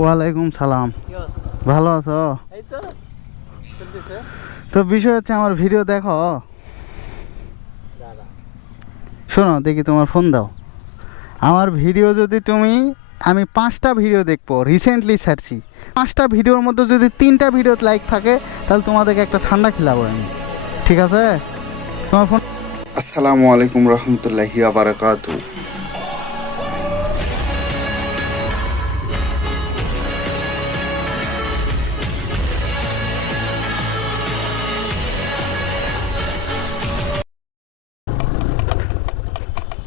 ওয়ালাইকুম সালাম। কি অবস্থা? ভালো আছো? এই তো চলতেছে। তো বিষয় হচ্ছে আমার ভিডিও দেখো। দাদা শোনো দেখি তোমার ফোন দাও। আমার ভিডিও যদি আমি 5টা ভিডিও দেখবো রিসেন্টলি ছাড়ছি। 5টা ভিডিওর মধ্যে যদি 3টা ভিডিও লাইক থাকে তাহলে তোমাদেরকে একটা ঠান্ডা খেলাবো আমি। ঠিক আছে? তোমার ফোন। আসসালামু আলাইকুম রহমতুল্লাহি ওয়া বারাকাতু।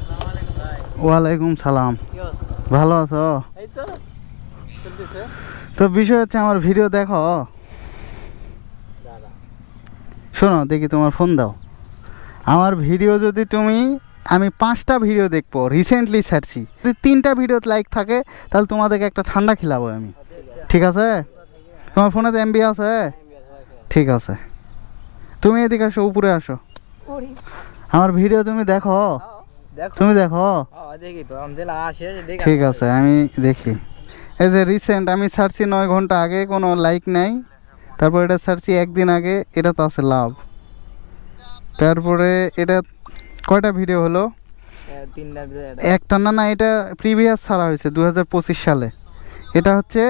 আসসালামু আলাইকুম ভাই। ওয়ালাইকুম সালাম। কি অবস্থা? ভালো আছো? এই তো চলতেছে। তো বিষয় হচ্ছে আমার ভিডিও দেখো। দাদা শোনো দেখি তোমার ফোন দাও। আমার ভিডিও যদি আমি 5টা ভিডিও দেখবো রিসেন্টলি ছাড়ছি। যদি 3টা ভিডিও লাইক থাকে তাহলে তোমাদেরকে একটা ঠান্ডা খেলাবো আমি। ঠিক আছে? তোমার ফোনে তো এমবি আছে? ঠিক আছে, তুমি এদিকে আসো, উপরে আসো। আমার ভিডিও তুমি দেখো। দেখো। তুমি দেখো। দেখি তো আমাদের আসে দেখি। ঠিক আছে, আমি দেখি। এই যে রিসেন্ট আমি ছাড়ছি 9 ঘন্টা আগে, কোনো লাইক নেই। তারপর এটা ছাড়ছি একদিন আগে, এটা তো আছে লাভ। তারপরে এটা কয়টা ভিডিও হলো? তিনটা একটা না না, এটা প্রিভিয়াস ছাড়া হয়েছে 2025 সালে। এটা হচ্ছে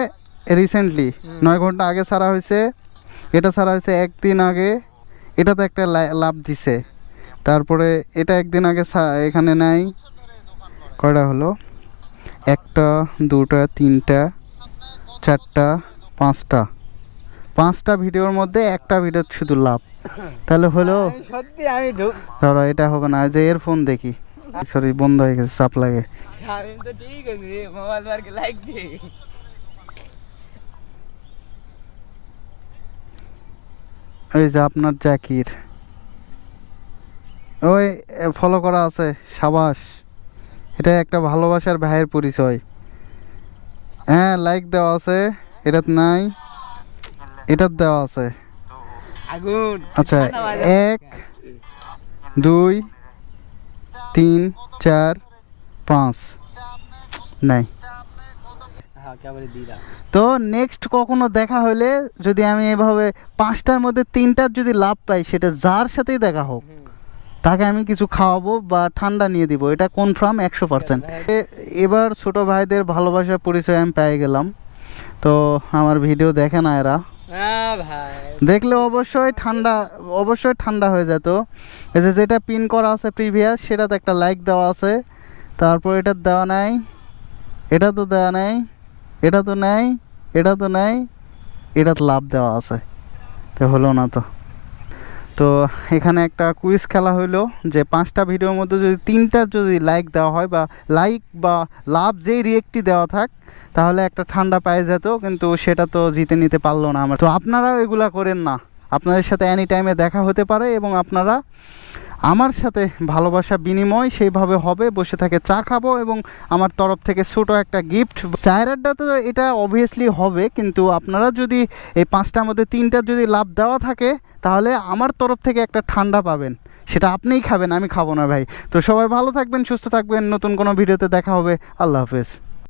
রিসেন্টলি 9 ঘন্টা আগে ছাড়া হয়েছে। এটা ছাড়া হয়েছে একদিন আগে, এটা তো একটা লাভ দিছে। তারপরে এটা একদিন আগে এখানে নাই। কয়টা হলো? একটা, দুটা, তিনটা, চারটা, পাঁচটা ভিডিওর মধ্যে একটা ভিডিও শুধু লাভ। তাহলে হলো? সত্যি ধরো এটা হবে না, যে এয়ারফোন দেখি। সরি, বন্ধ হয়ে গেছে, চাপ লাগে। আমি তো ঠিক আছে মোবাইল মার্কে লাইক দিই। ওই যে আপনার জাকির, ওই ফলো করা আছে, সাবাস। এটা একটা ভালোবাসার ভাইয়ের পরিচয়। হ্যাঁ, লাইক দেওয়া আছে। এটাত নাই, এটার দেওয়া আছে। আগুন। আচ্ছা, 1 2 3 4 5 নাই। হ্যাঁ কে বলে দিলা। তো নেক্সট কখনো দেখা হলে যদি আমি এভাবে 5টার মধ্যে 3টার যদি লাভ পাই, সেটা যার সাথেই দেখা হোক, তাকে আমি কিছু খাওয়াবো বা ঠান্ডা নিয়ে দিব। এটা কনফার্ম 100%। এবার ছোট ভাইদের ভালোবাসার পরিচয় আমি পেয়ে গেলাম। তো আমার ভিডিও দেখে না এরা, হ্যাঁ ভাই দেখলে অবশ্যই ঠান্ডা হয়ে যেত। এই যে যেটা পিন করা আছে প্রিভিয়াস, সেটাতে একটা লাইক দেওয়া আছে। তারপর এটার দেওয়া নাই, এটা তো দেওয়া নাই, এটা তো নাই, এটা তো নাই, এটা তো লাভ দেওয়া আছে। তো হলো না তো। তো এখানে একটা কুইজ খেলা হইলো যে 5টা ভিডিওর মধ্যে যদি 3টার যদি লাইক দেওয়া হয়, বা লাইক বা লাভ যেই রিয়েক্টই দেওয়া থাক, তাহলে একটা ঠান্ডা পেয়ে যেত। কিন্তু সেটা তো জিতে নিতে পারলো না আমার। তো আপনারাও এগুলা করেন না। আপনাদের সাথে এনি টাইমে দেখা হতে পারে এবং আপনারা আমার সাথে ভালোবাসা বিনিময় সেইভাবে হবে। বসে থেকে চা খাবো এবং আমার তরফ থেকে ছোট একটা গিফট। চায়ের আড্ডা তো এটা অবভিয়াসলি হবে, কিন্তু আপনারা যদি এই 5টার মধ্যে 3টার যদি লাভ দেওয়া থাকে, তাহলে আমার তরফ থেকে একটা ঠান্ডা পাবেন। সেটা আপনিই খাবেন, আমি খাবো না ভাই। তো সবাই ভালো থাকবেন, সুস্থ থাকবেন। নতুন কোনো ভিডিওতে দেখা হবে। আল্লাহ হাফেজ।